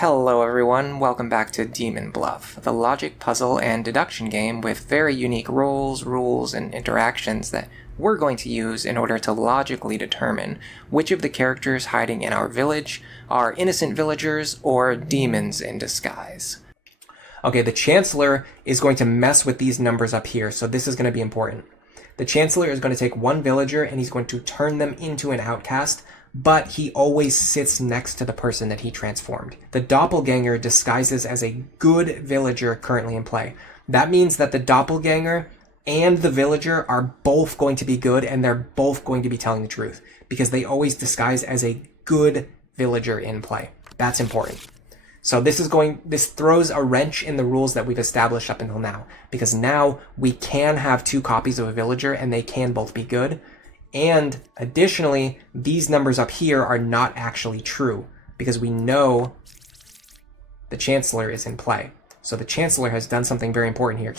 Hello everyone, welcome back to Demon Bluff, the logic, puzzle, and deduction game with very unique roles, rules, and interactions that we're going to use in order to logically determine which of the characters hiding in our village are innocent villagers or demons in disguise. Okay, the Chancellor is going to mess with these numbers up here, so this is going to be important. The Chancellor is going to take one villager and he's going to turn them into an outcast, but he always sits next to the person that he transformed. The doppelganger disguises as a good villager currently in play. That means that the doppelganger and the villager are both going to be good, and they're both going to be telling the truth because they always disguise as a good villager in play. That's important. So this throws a wrench in the rules that we've established up until now, because now we can have two copies of a villager and they can both be good. And additionally, these numbers up here are not actually true because we know the Chancellor is in play. So the Chancellor has done something very important here.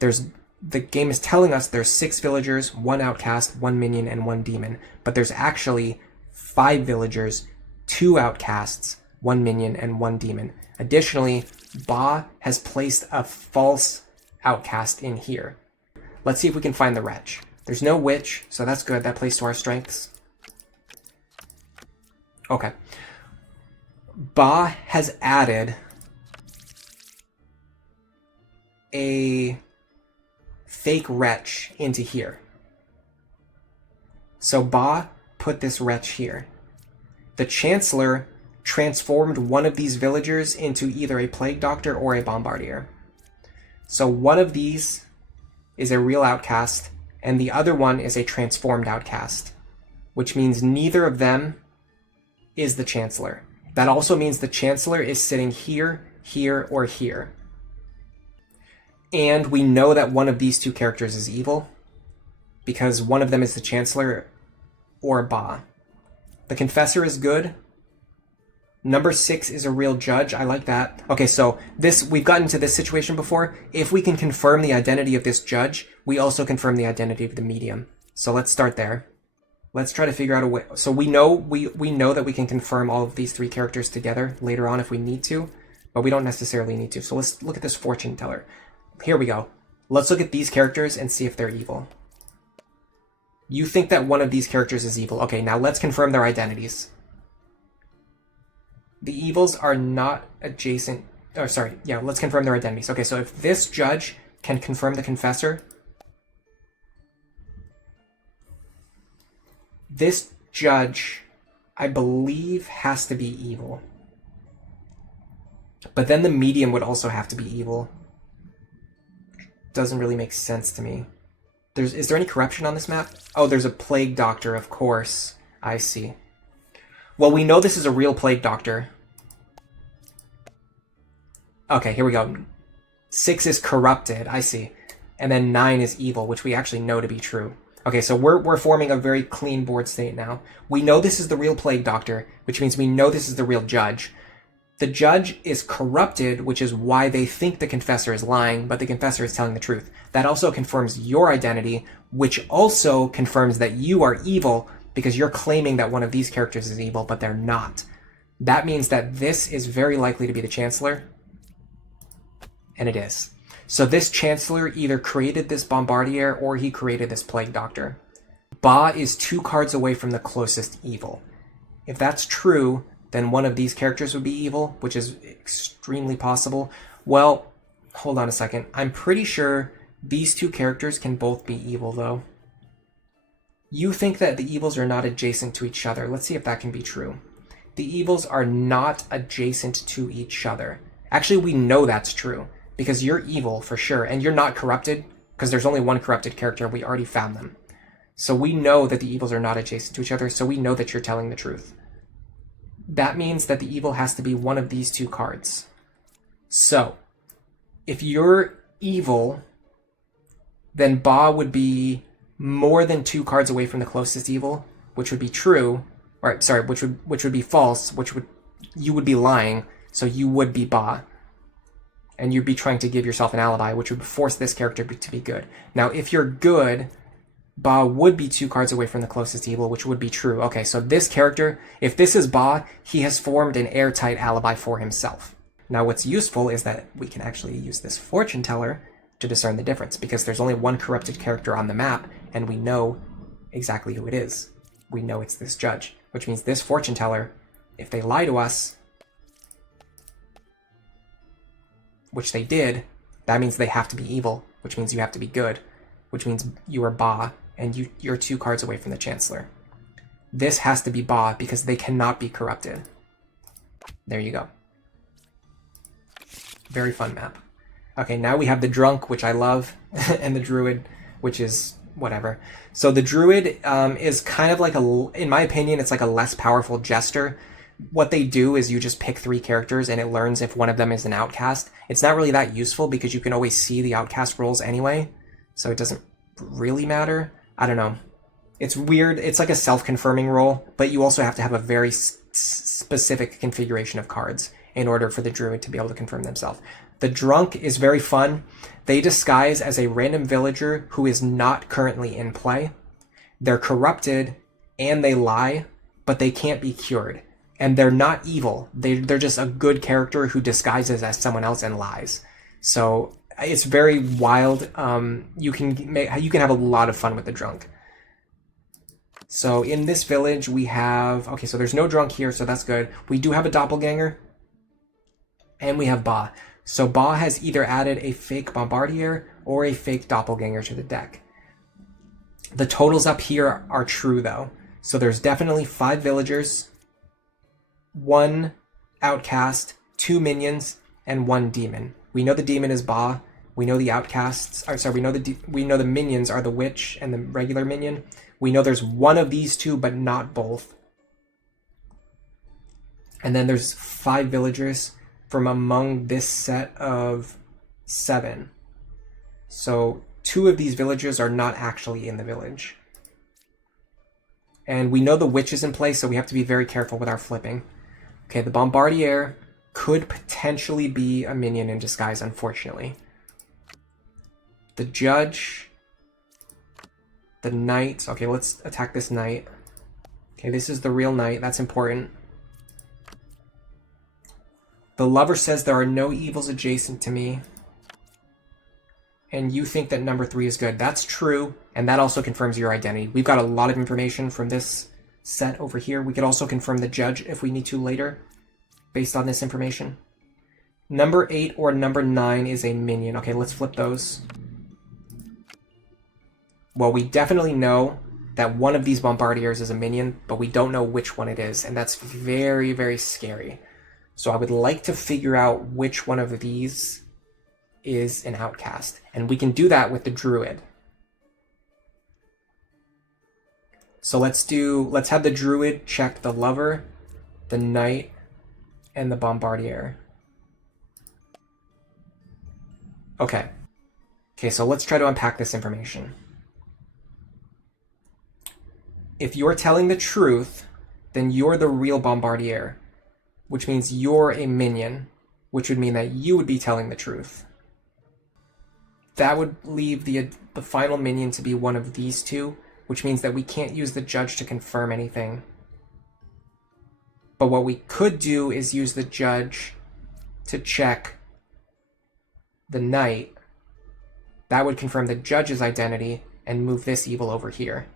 The game is telling us there's 6 villagers, 1 outcast, 1 minion, and 1 demon, but there's actually 5 villagers, 2 outcasts, 1 minion, and 1 demon. Additionally, Ba has placed a false outcast in here. Let's see if we can find the wretch. There's no witch, so that's good. That plays to our strengths. Okay. Ba has added a fake wretch into here. So Ba put this wretch here. The Chancellor transformed one of these villagers into either a plague doctor or a bombardier. So one of these is a real outcast, and the other one is a transformed outcast, which means neither of them is the Chancellor. That also means the Chancellor is sitting here, here, or here. And we know that one of these two characters is evil, because one of them is the Chancellor or Ba. The Confessor is good. Number 6 is a real judge. I like that. Okay, so we've gotten to this situation before. If we can confirm the identity of this judge, we also confirm the identity of the medium. So let's start there. Let's try to figure out a way. So we know that we can confirm all of these 3 characters together later on if we need to, but we don't necessarily need to. So let's look at this fortune teller. Here we go. Let's look at these characters and see if they're evil. You think that one of these characters is evil. Okay, now let's confirm their identities. The evils are not adjacent. Oh, sorry. Yeah, let's confirm their identities. Okay, so if this judge can confirm the Confessor, this judge, I believe, has to be evil. But then the medium would also have to be evil. Doesn't really make sense to me. Is there any corruption on this map? Oh, there's a plague doctor, of course. I see. Well, we know this is a real plague doctor. Okay, here we go. 6 is corrupted, I see. And then 9 is evil, which we actually know to be true. Okay, so we're forming a very clean board state now. We know this is the real plague doctor, which means we know this is the real judge. The judge is corrupted, which is why they think the Confessor is lying, but the Confessor is telling the truth. That also confirms your identity, which also confirms that you are evil, because you're claiming that one of these characters is evil, but they're not. That means that this is very likely to be the Chancellor, and it is. So this Chancellor either created this Bombardier or he created this Plague Doctor. Ba is 2 cards away from the closest evil. If that's true, then one of these characters would be evil, which is extremely possible. Well, hold on a second. I'm pretty sure these 2 characters can both be evil, though. You think that the evils are not adjacent to each other. Let's see if that can be true. The evils are not adjacent to each other. Actually, we know that's true, because you're evil for sure, and you're not corrupted, because there's only one corrupted character. We already found them. So we know that the evils are not adjacent to each other, so we know that you're telling the truth. That means that the evil has to be one of these 2 cards. So, if you're evil, then Ba would be more than 2 cards away from the closest evil, which would be true, or sorry, which would be false, you would be lying, so you would be Ba. And you'd be trying to give yourself an alibi, which would force this character to be good. Now, if you're good, Ba would be 2 cards away from the closest evil, which would be true. Okay, so this character, if this is Ba, he has formed an airtight alibi for himself. Now what's useful is that we can actually use this fortune teller to discern the difference, because there's only one corrupted character on the map, and we know exactly who it is. We know it's this judge, which means this fortune teller, if they lie to us, which they did, that means they have to be evil, which means you have to be good, which means you are Ba, and you're 2 cards away from the Chancellor. This has to be Ba because they cannot be corrupted. There you go. Very fun map. Okay, now we have the Drunk, which I love, and the Druid, which is whatever. So the Druid is kind of like in my opinion, it's like a less powerful Jester. What they do is you just pick 3 characters and it learns if one of them is an outcast. It's not really that useful because you can always see the outcast rolls anyway, so it doesn't really matter. I don't know. It's weird. It's like a self-confirming roll, but you also have to have a very specific configuration of cards in order for the Druid to be able to confirm themselves. The Drunk is very fun. They disguise as a random villager who is not currently in play. They're corrupted and they lie, but they can't be cured. And they're not evil. They're just a good character who disguises as someone else and lies. So it's very wild. You can have a lot of fun with the Drunk. So in this village we have, okay, so there's no Drunk here, so that's good. We do have a doppelganger, and we have Ba. So Ba has either added a fake Bombardier or a fake doppelganger to the deck. The totals up here are true though. So there's definitely 5 villagers, 1 outcast, 2 minions, and 1 demon. We know the demon is Ba. We know the outcasts. We know the minions are the witch and the regular minion. We know there's one of these 2, but not both. And then there's 5 villagers from among this set of 7. So 2 of these villagers are not actually in the village. And we know the witch is in place, so we have to be very careful with our flipping. Okay, the Bombardier could potentially be a minion in disguise, unfortunately. The Judge, the Knight. Okay, let's attack this Knight. Okay, this is the real Knight. That's important. The Lover says there are no evils adjacent to me. And you think that number 3 is good. That's true, and that also confirms your identity. We've got a lot of information from this set over here. We could also confirm the Judge if we need to later, based on this information. Number 8 or number 9 is a minion. Okay, let's flip those. Well, we definitely know that one of these Bombardiers is a minion, but we don't know which one it is, and that's very, very scary. So I would like to figure out which one of these is an outcast. And we can do that with the Druid. So let's have the Druid check the Lover, the Knight, and the Bombardier. Okay. Okay, so let's try to unpack this information. If you're telling the truth, then you're the real Bombardier, which means you're a minion, which would mean that you would be telling the truth. That would leave the final minion to be one of these 2, which means that we can't use the Judge to confirm anything. But what we could do is use the Judge to check the Knight. That would confirm the Judge's identity and move this evil over here.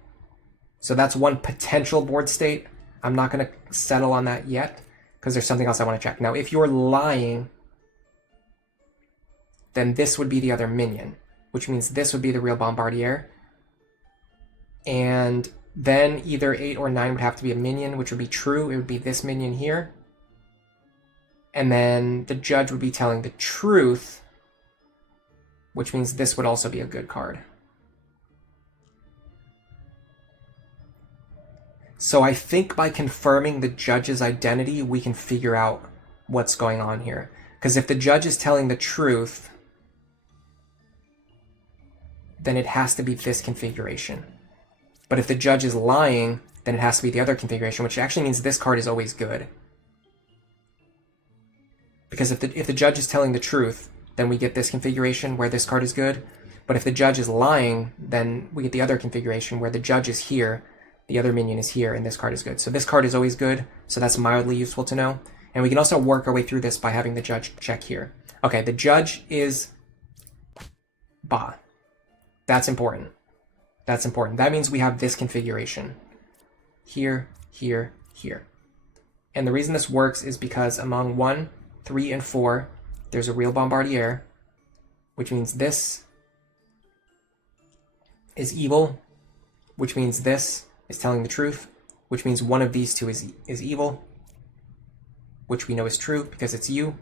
So that's one potential board state. I'm not going to settle on that yet, because there's something else I want to check. Now, if you're lying, then this would be the other minion, which means this would be the real Bombardier. And then either 8 or 9 would have to be a minion, which would be true. It would be this minion here. And then the Judge would be telling the truth, which means this would also be a good card. So I think by confirming the Judge's identity, we can figure out what's going on here. Because if the Judge is telling the truth, then it has to be this configuration. But if the Judge is lying, then it has to be the other configuration, which actually means this card is always good. Because if the Judge is telling the truth, then we get this configuration where this card is good. But if the judge is lying, then we get the other configuration where the judge is here, the other minion is here, and this card is good. So this card is always good, so that's mildly useful to know. And we can also work our way through this by having the judge check here. Okay, the judge is Ba. That's important. That's important. That means we have this configuration. Here, here, here. And the reason this works is because among 1, 3, and 4, there's a real Bombardier, which means this is evil, which means this is telling the truth, which means one of these two is evil, which we know is true because it's you.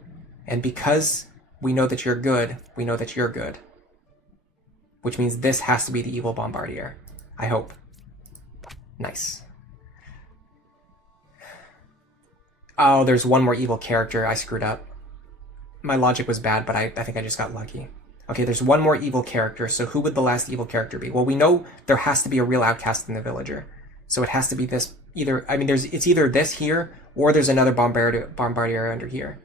And because we know that you're good, we know that you're good, which means this has to be the evil Bombardier. I hope. Nice. Oh, there's one more evil character. I screwed up. My logic was bad, but I think I just got lucky. Okay, there's one more evil character, so who would the last evil character be? Well, we know there has to be a real outcast in the villager. So it has to be this either, I mean, it's either this here, or there's another Bombardier under here.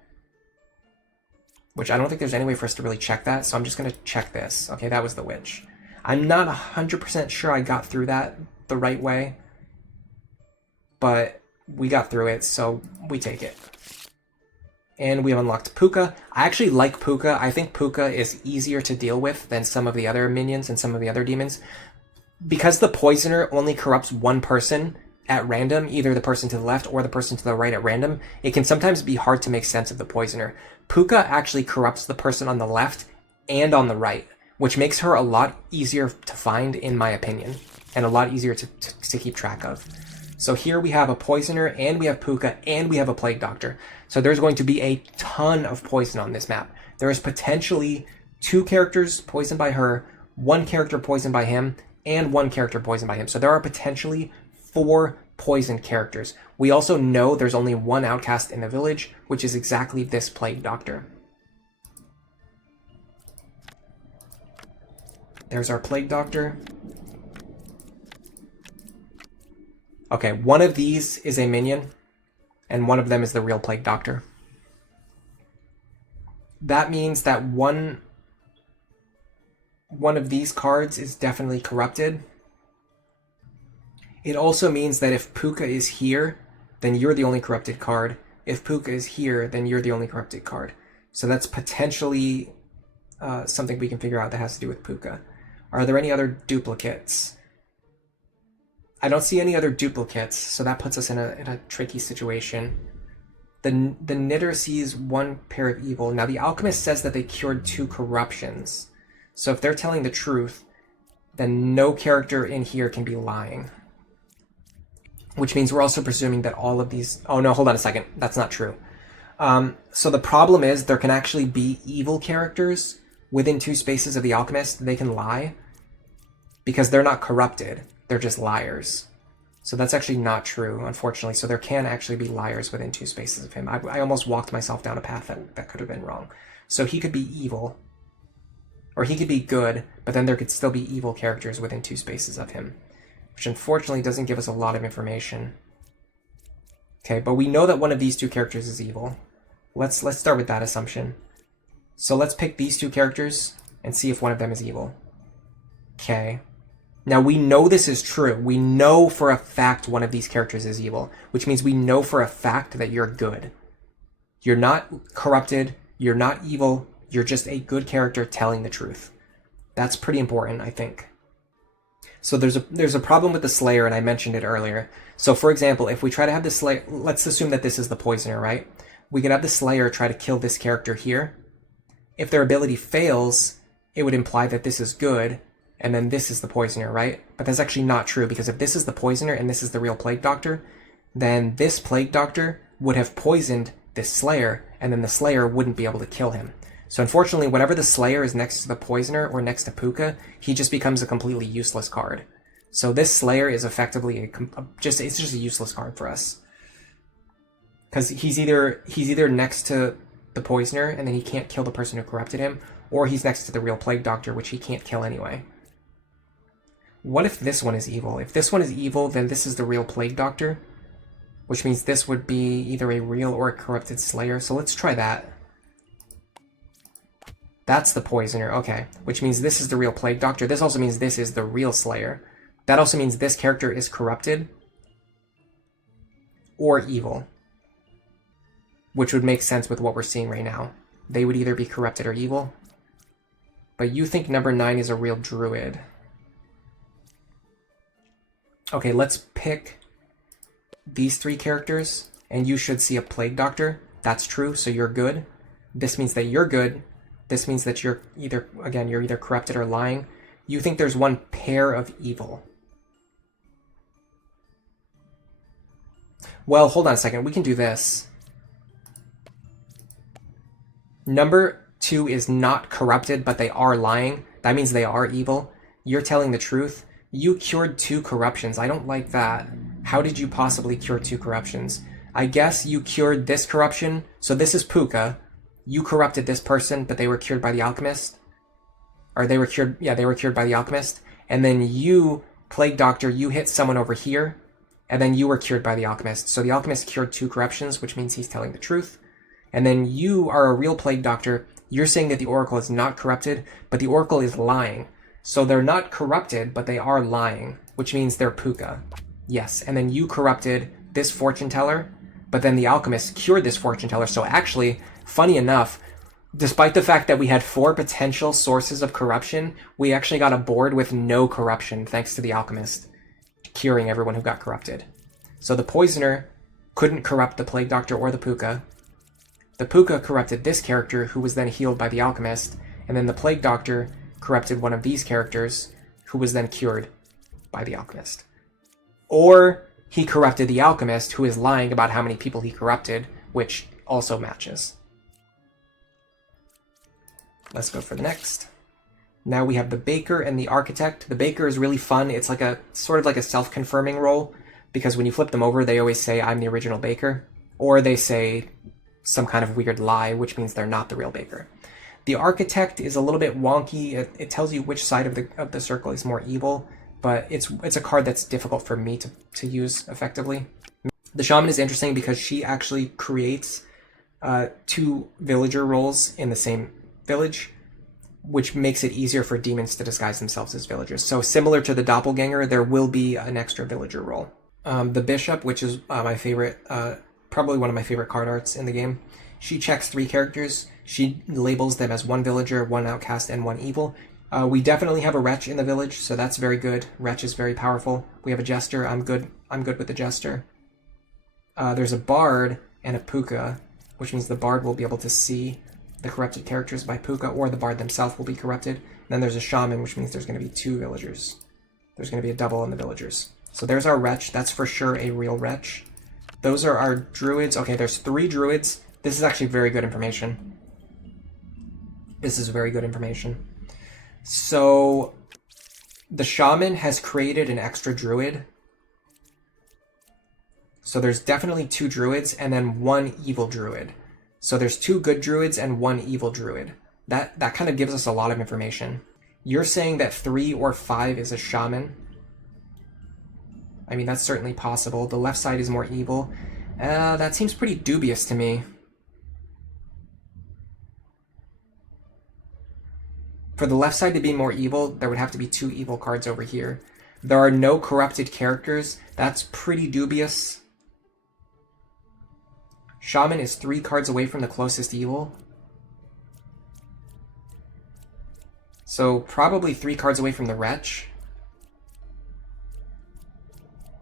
Which I don't think there's any way for us to really check that, so I'm just going to check this. Okay, that was the witch. I'm not 100% sure I got through that the right way, but we got through it, so we take it. And we have unlocked Puka. I actually like Puka. I think Puka is easier to deal with than some of the other minions and some of the other demons. Because the Poisoner only corrupts one person at random, either the person to the left or the person to the right at random, it can sometimes be hard to make sense of the Poisoner. Puka actually corrupts the person on the left and on the right, which makes her a lot easier to find, in my opinion, and a lot easier to keep track of. So here we have a Poisoner, and we have Puka, and we have a Plague Doctor. So there's going to be a ton of poison on this map. There is potentially 2 characters poisoned by her, 1 character poisoned by him, and 1 character poisoned by him. So there are potentially 4 poisoned characters. We also know there's only 1 outcast in the village, which is exactly this Plague Doctor. There's our Plague Doctor. Okay, one of these is a minion, and one of them is the real Plague Doctor. That means that one of these cards is definitely corrupted. It also means that if Puka is here, then you're the only corrupted card. If Puka is here, then you're the only corrupted card. So that's potentially something we can figure out that has to do with Puka. Are there any other duplicates? I don't see any other duplicates, so that puts us in a tricky situation. The Knitter sees 1 pair of evil. Now, the Alchemist says that they cured 2 corruptions. So if they're telling the truth, then no character in here can be lying. Which means we're also presuming that all of these... Oh, no, hold on a second. That's not true. So the problem is there can actually be evil characters within 2 spaces of the Alchemist. They can lie because they're not corrupted. They're just liars. So that's actually not true, unfortunately. So there can actually be liars within 2 spaces of him. I almost walked myself down a path that could have been wrong. So he could be evil. Or he could be good, but then there could still be evil characters within 2 spaces of him. Which unfortunately doesn't give us a lot of information. Okay, but we know that one of these 2 characters is evil. Let's start with that assumption. So let's pick these 2 characters and see if one of them is evil. Okay. Now, we know this is true. We know for a fact one of these characters is evil, which means we know for a fact that you're good. You're not corrupted, you're not evil, you're just a good character telling the truth. That's pretty important, I think. So there's a problem with the Slayer, and I mentioned it earlier. So, for example, if we try to have the Slayer... Let's assume that this is the Poisoner, right? We could have the Slayer try to kill this character here. If their ability fails, it would imply that this is good, and then this is the Poisoner, right? But that's actually not true, because if this is the Poisoner and this is the real Plague Doctor, then this Plague Doctor would have poisoned this Slayer, and then the Slayer wouldn't be able to kill him. So unfortunately, whenever the Slayer is next to the Poisoner or next to Puka, he just becomes a completely useless card. So this Slayer is effectively it's just a useless card for us. Because he's either next to the Poisoner, and then he can't kill the person who corrupted him, or he's next to the real Plague Doctor, which he can't kill anyway. What if this one is evil? If this one is evil, then this is the real Plague Doctor, which means this would be either a real or a corrupted Slayer. So let's try that. That's the poisoner, okay. Which means this is the real plague doctor. This also means this is the real slayer. That also means this character is corrupted or evil, which would make sense with what we're seeing right now. They would either be corrupted or evil. But you think number 9 is a real druid. Okay, let's pick these 3 characters, and you should see a plague doctor. That's true, so you're good. This means that you're good. This means that you're either, again, you're either corrupted or lying. You think there's one pair of evil. Well, hold on a second. We can do this. Number 2 is not corrupted, but they are lying. That means they are evil. You're telling the truth. You cured 2 corruptions. I don't like that. How did you possibly cure 2 corruptions? I guess you cured this corruption. So this is Puka. You corrupted this person, but they were cured by the alchemist. Or they were cured, yeah, they were cured by the alchemist. And then you, plague doctor, you hit someone over here, and then you were cured by the alchemist. So the alchemist cured 2 corruptions, which means he's telling the truth. And then you are a real plague doctor. You're saying that the oracle is not corrupted, but the oracle is lying. So they're not corrupted, but they are lying, which means they're Puka. Yes, and then you corrupted this fortune teller, but then the alchemist cured this fortune teller. So actually, funny enough, despite the fact that we had 4 potential sources of corruption, we actually got a board with no corruption thanks to the alchemist curing everyone who got corrupted. So the poisoner couldn't corrupt the plague doctor or the Puka. The Puka corrupted this character, who was then healed by the alchemist, and then the plague doctor corrupted one of these characters, who was then cured by the alchemist. Or he corrupted the alchemist, who is lying about how many people he corrupted, which also matches. Let's go for the next. Now we have the baker and the architect. The baker is really fun. It's like a sort of like a self-confirming role, because when you flip them over, they always say, I'm the original baker. Or they say some kind of weird lie, which means they're not the real baker. The architect is a little bit wonky. It tells you which side of the circle is more evil, but it's a card that's difficult for me to use effectively. The shaman is interesting because she actually creates 2 villager roles in the same village, which makes it easier for demons to disguise themselves as villagers. So similar to the doppelganger, there will be an extra villager role. The bishop, which is my favorite, probably one of my favorite card arts in the game, she checks 3 characters. She labels them as 1 villager, 1 outcast, and 1 evil. We definitely have a wretch in the village, so that's very good. Wretch is very powerful. We have a jester. I'm good with the jester. There's a bard and a Puka, which means the bard will be able to see the corrupted characters by Puka, or the bard themselves will be corrupted. And then there's a shaman, which means there's going to be 2 villagers. There's going to be a double on the villagers. So there's our wretch. That's for sure a real wretch. Those are our druids. Okay, there's 3 druids. This is actually very good information. This is very good information. So the shaman has created an extra druid. So there's definitely 2 druids and then 1 evil druid. So there's 2 good druids and 1 evil druid. That kind of gives us a lot of information. You're saying that 3 or 5 is a shaman. I mean, that's certainly possible. The left side is more evil. That seems pretty dubious to me. For the left side to be more evil, there would have to be 2 evil cards over here. There are no corrupted characters. That's pretty dubious. Shaman is 3 cards away from the closest evil. So probably 3 cards away from the wretch.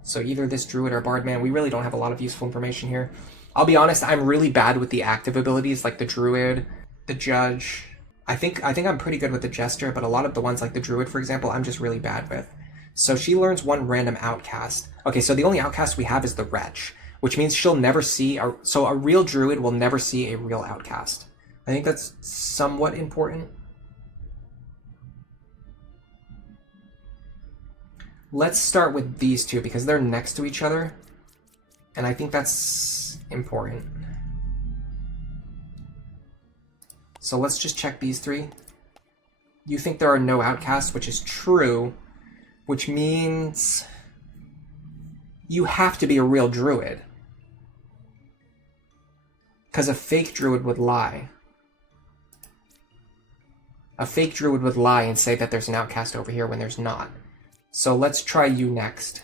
So either this druid or bard. Man, we really don't have a lot of useful information here. I'll be honest, I'm really bad with the active abilities like the druid, the judge. I think I'm pretty good with the jester, but a lot of the ones like the druid, for example, I'm just really bad with. So she learns 1 random outcast. Okay, so the only outcast we have is the wretch, which means she'll never see so a real druid will never see a real outcast. I think that's somewhat important. Let's start with these 2 because they're next to each other, and I think that's important. So let's just check these 3. You think there are no outcasts, which is true, which means you have to be a real druid. Because a fake druid would lie. A fake druid would lie and say that there's an outcast over here when there's not. So let's try you next.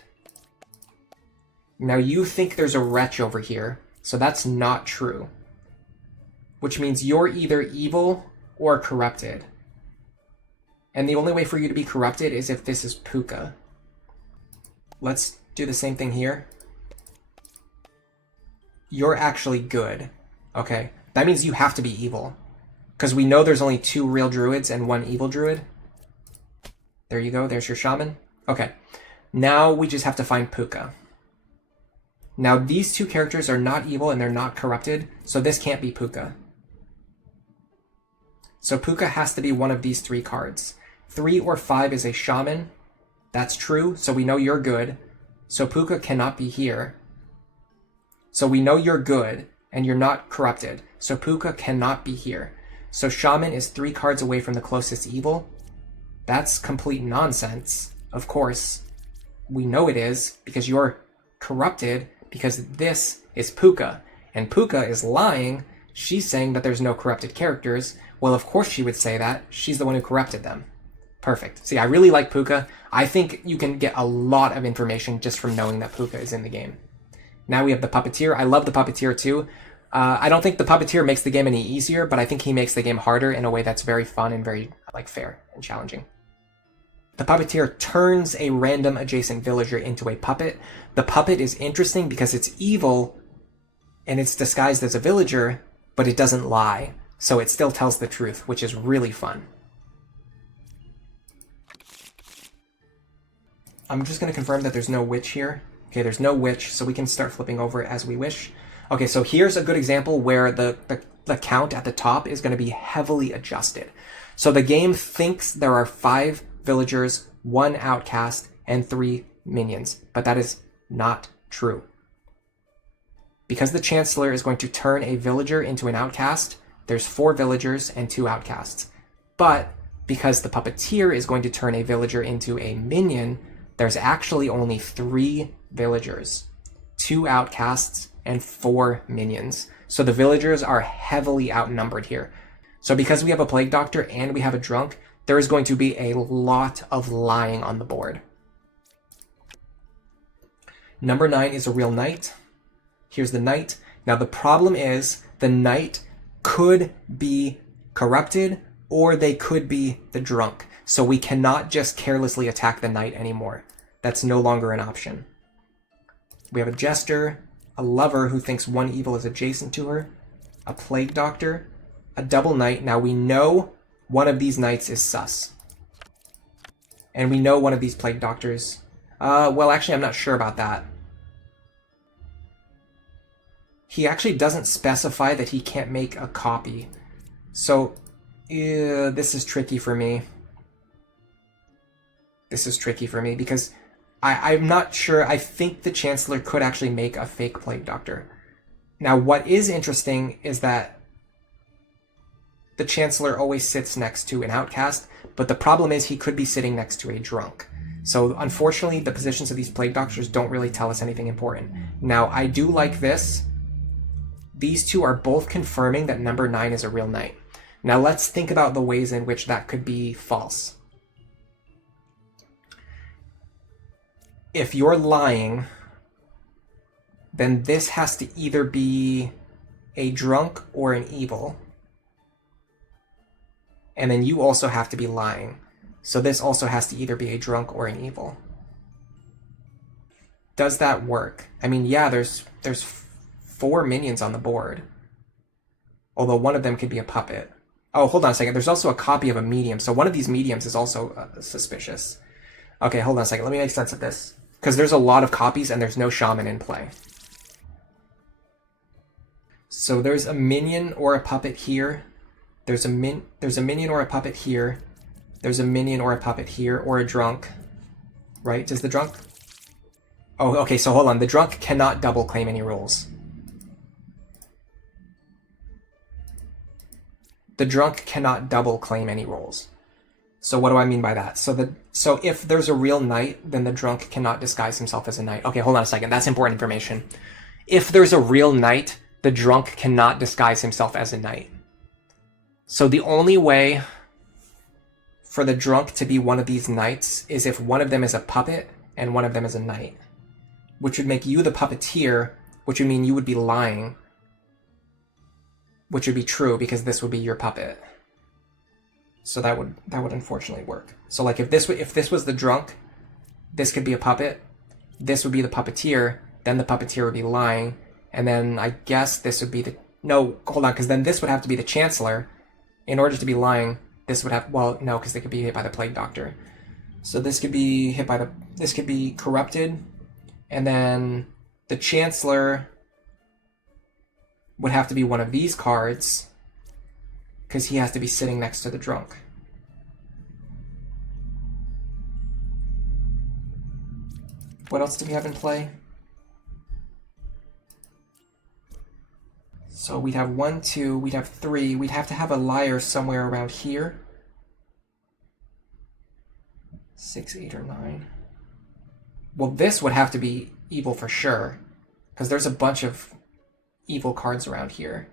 Now you think there's a wretch over here, so that's not true. Which means you're either evil or corrupted. And the only way for you to be corrupted is if this is Puka. Let's do the same thing here. You're actually good. Okay, that means you have to be evil. Because we know there's only 2 real druids and 1 evil druid. There you go, there's your shaman. Okay, now we just have to find Puka. Now these 2 characters are not evil and they're not corrupted, so this can't be Puka. So Puka has to be one of these 3 cards. 3 or 5 is a shaman. That's true, so we know you're good. So Puka cannot be here. So we know you're good, and you're not corrupted. So Puka cannot be here. So shaman is 3 cards away from the closest evil. That's complete nonsense. Of course, we know it is, because you're corrupted, because this is Puka. And Puka is lying. She's saying that there's no corrupted characters. Well, of course she would say that. She's the one who corrupted them. Perfect. See, I really like Puka. I think you can get a lot of information just from knowing that Puka is in the game. Now we have the Puppeteer. I love the Puppeteer too. I don't think the Puppeteer makes the game any easier, but I think he makes the game harder in a way that's very fun and very fair and challenging. The Puppeteer turns a random adjacent villager into a puppet. The puppet is interesting because it's evil and it's disguised as a villager, but it doesn't lie. So it still tells the truth, which is really fun. I'm just going to confirm that there's no witch here. Okay, there's no witch, so we can start flipping over as we wish. Okay, so here's a good example where the count at the top is going to be heavily adjusted. So the game thinks there are 5 villagers, 1 outcast, and 3 minions, but that is not true. Because the Chancellor is going to turn a villager into an outcast, there's 4 villagers and 2 outcasts. But because the Puppeteer is going to turn a villager into a minion, there's actually only 3 villagers, 2 outcasts, and 4 minions. So the villagers are heavily outnumbered here. So because we have a Plague Doctor and we have a Drunk, there is going to be a lot of lying on the board. Number 9 is a real knight. Here's the knight. Now the problem is the knight could be corrupted or they could be the Drunk. So we cannot just carelessly attack the knight anymore. That's no longer an option. We have a Jester, a Lover who thinks 1 evil is adjacent to her, a Plague Doctor, a Double Knight. Now we know one of these knights is sus. And we know one of these Plague Doctors. Well, actually, I'm not sure about that. He actually doesn't specify that he can't make a copy. So, this is tricky for me. This is tricky for me because I'm not sure. I think the Chancellor could actually make a fake Plague Doctor. Now, what is interesting is that the Chancellor always sits next to an outcast, but the problem is he could be sitting next to a Drunk. So, unfortunately, the positions of these Plague Doctors don't really tell us anything important. Now, I do like this. These 2 are both confirming that number 9 is a real knight. Now, let's think about the ways in which that could be false. If you're lying, then this has to either be a Drunk or an evil. And then you also have to be lying. So this also has to either be a Drunk or an evil. Does that work? I mean, yeah, there's 4 minions on the board. Although one of them could be a puppet. Oh, hold on a second. There's also a copy of a medium. So one of these mediums is also suspicious. Okay, hold on a second. Let me make sense of this. Because there's a lot of copies and there's no shaman in play. So there's a minion or a puppet here. There's a minion or a puppet here. There's a minion or a puppet here, or a Drunk. Right? Does the Drunk... Oh, okay, so hold on. The Drunk cannot double claim any roles. The Drunk cannot double claim any roles. So what do I mean by that? So if there's a real knight, then the Drunk cannot disguise himself as a knight. Okay, hold on a second. That's important information. If there's a real knight, the Drunk cannot disguise himself as a knight. So the only way for the drunk to be one of these knights is if one of them is a puppet and one of them is a knight, which would make you the puppeteer, which would mean you would be lying, which would be true because this would be your puppet. So that would unfortunately work. So like if this was the drunk, this could be a puppet, this would be the puppeteer, then the puppeteer would be lying, and then I guess this would be the... No, hold on, because then this would have to be the Chancellor. In order to be lying, this would have... Well, no, because they could be hit by the Plague Doctor. So this could be hit by the... This could be corrupted, and then the Chancellor would have to be one of these cards, because he has to be sitting next to the drunk. What else do we have in play? So we'd have 1, 2, we'd have 3. We'd have to have a liar somewhere around here. 6, 8, or 9. Well, this would have to be evil for sure, because there's a bunch of evil cards around here.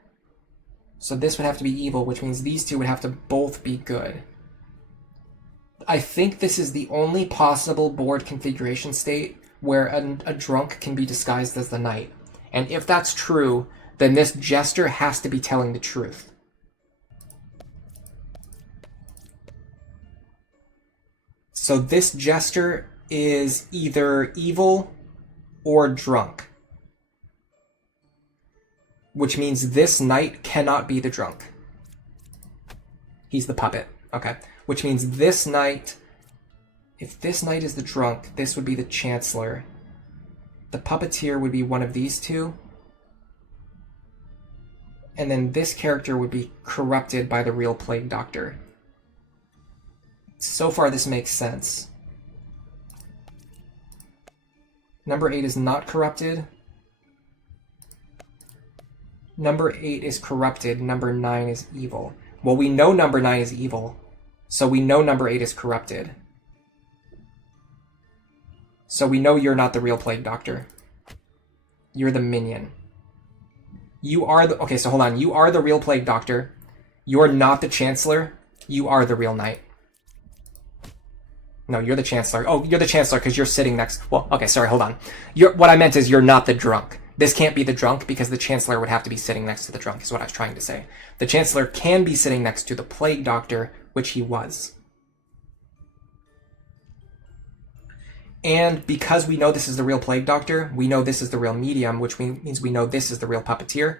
So this would have to be evil, which means these two would have to both be good. I think this is the only possible board configuration state where a drunk can be disguised as the knight. And if that's true, then this jester has to be telling the truth. So this jester is either evil or drunk, which means this knight cannot be the drunk. He's the puppet. Okay. Which means this knight, if this knight is the drunk, this would be the Chancellor. The puppeteer would be one of these two. And then this character would be corrupted by the real Plague Doctor. So far, this makes sense. Number 8 is not corrupted. Number 8 is corrupted. Number 9 is evil. Well, we know number 9 is evil, so we know number 8 is corrupted. So we know you're not the real Plague Doctor. You're the minion. You are the... Okay, so hold on. You are the real Plague Doctor. You're not the Chancellor. You are the real Knight. No, you're the Chancellor. Oh, you're the Chancellor because you're sitting next... Well, okay, sorry, hold on. What I meant is you're not the drunk. This can't be the drunk because the Chancellor would have to be sitting next to the drunk, is what I was trying to say. The Chancellor can be sitting next to the Plague Doctor, which he was. And because we know this is the real Plague Doctor, we know this is the real Medium, which means we know this is the real Puppeteer.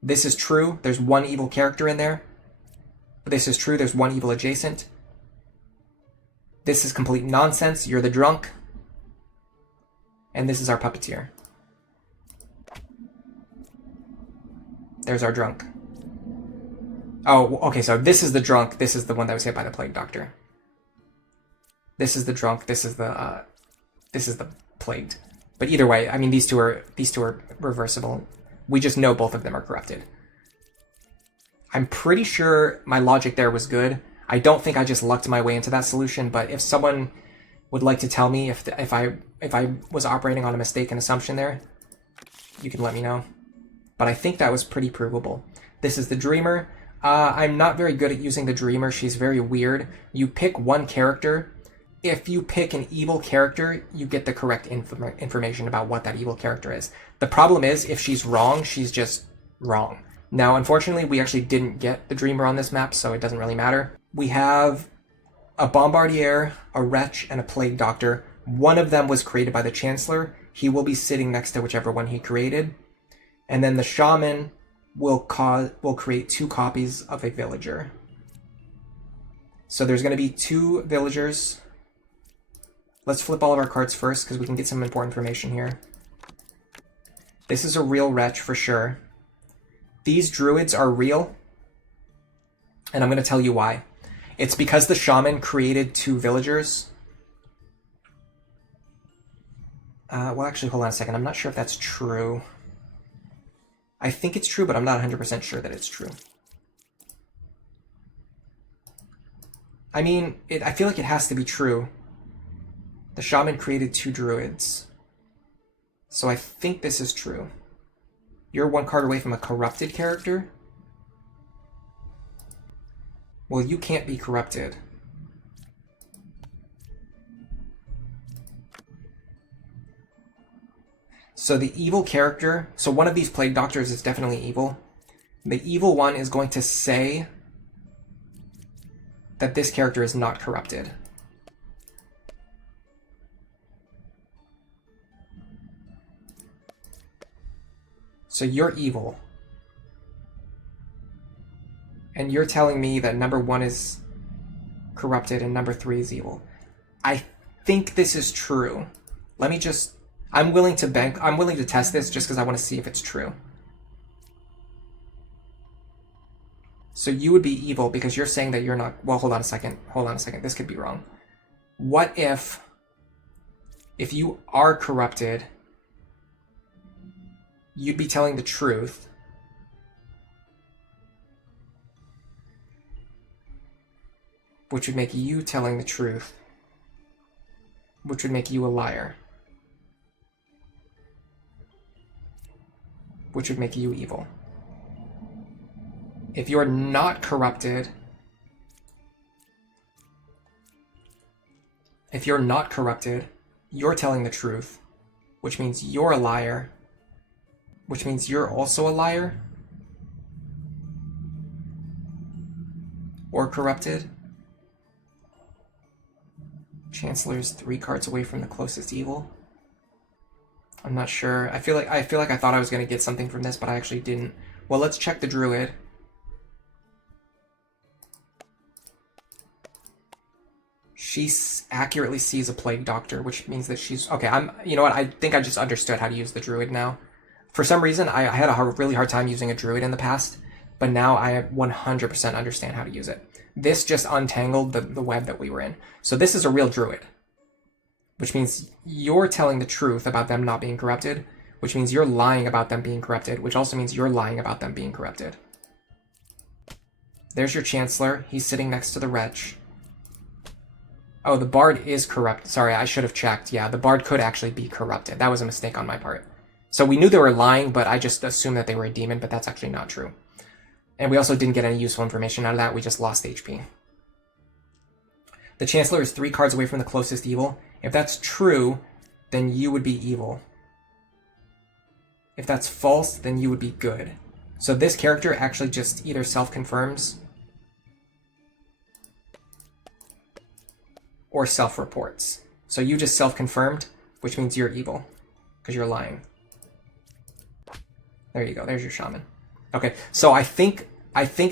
This is true. There's one evil character in there. This is true. There's one evil adjacent. This is complete nonsense. You're the drunk. And this is our Puppeteer. There's our drunk. Oh, okay, so this is the drunk. This is the one that was hit by the Plague Doctor. This is the drunk. This is the plagued. But either way, I mean, these two are reversible. We just know both of them are corrupted. I'm pretty sure my logic there was good. I don't think I just lucked my way into that solution, but if someone would like to tell me if I was operating on a mistaken assumption there, you can let me know. But I think that was pretty provable. This is the Dreamer. I'm not very good at using the Dreamer. She's very weird. You pick one character. If you pick an evil character, you get the correct information about what that evil character is. The problem is, if she's wrong, she's just wrong. Now, unfortunately, we actually didn't get the Dreamer on this map, so it doesn't really matter. We have a Bombardier, a Wretch, and a Plague Doctor. One of them was created by the Chancellor. He will be sitting next to whichever one he created. And then the Shaman will create 2 copies of a Villager. So there's going to be 2 Villagers. Let's flip all of our cards first, because we can get some important information here. This is a real Wretch for sure. These Druids are real, and I'm going to tell you why. It's because the Shaman created 2 Villagers. Well, actually, hold on a second. I'm not sure if that's true. I think it's true, but I'm not 100% sure that it's true. I mean, I feel like it has to be true. The Shaman created 2 Druids. So I think this is true. You're 1 card away from a corrupted character. Well, you can't be corrupted. So the evil character, so one of these plague doctors is definitely evil. The evil one is going to say that this character is not corrupted. So you're evil. And you're telling me that number 1 is corrupted and number 3 is evil. I think this is true. Let me just... I'm willing to test this just because I want to see if it's true. So you would be evil because you're saying that you're not... Well, hold on a second. This could be wrong. What if you are corrupted, you'd be telling the truth, which would make you telling the truth, which would make you a liar, which would make you evil. If you're not corrupted, you're telling the truth, which means you're a liar, which means you're also a liar or corrupted. Chancellor's 3 cards away from the closest evil. I'm not sure. I feel like I thought I was going to get something from this, but I actually didn't. Well, let's check the druid. She accurately sees a plague doctor, which means that she's... Okay, you know what? I think I just understood how to use the druid now. For some reason, I had a really hard time using a druid in the past, but now I 100% understand how to use it. This just untangled the web that we were in. So this is a real druid, which means you're telling the truth about them not being corrupted, which means you're lying about them being corrupted, which also means you're lying about them being corrupted. There's your Chancellor. He's sitting next to the Wretch. Oh, the Bard is corrupt. Sorry, I should have checked. Yeah, the Bard could actually be corrupted. That was a mistake on my part. So we knew they were lying, but I just assumed that they were a demon, but that's actually not true. And we also didn't get any useful information out of that. We just lost HP. The Chancellor is 3 cards away from the closest evil. If that's true, then you would be evil. If that's false, then you would be good. So this character actually just either self-confirms or self-reports. So you just self-confirmed, which means you're evil, because you're lying. There you go. There's your shaman. Okay, so I think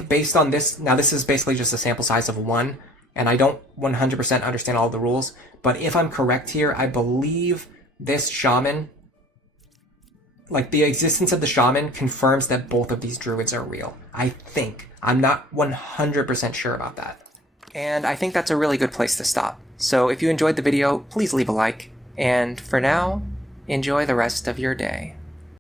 based on this, now this is basically just a sample size of 1, and I don't 100% understand all the rules, but if I'm correct here, I believe this shaman, like the existence of the shaman confirms that both of these druids are real. I think. I'm not 100% sure about that. And I think that's a really good place to stop. So if you enjoyed the video, please leave a like, and for now, enjoy the rest of your day.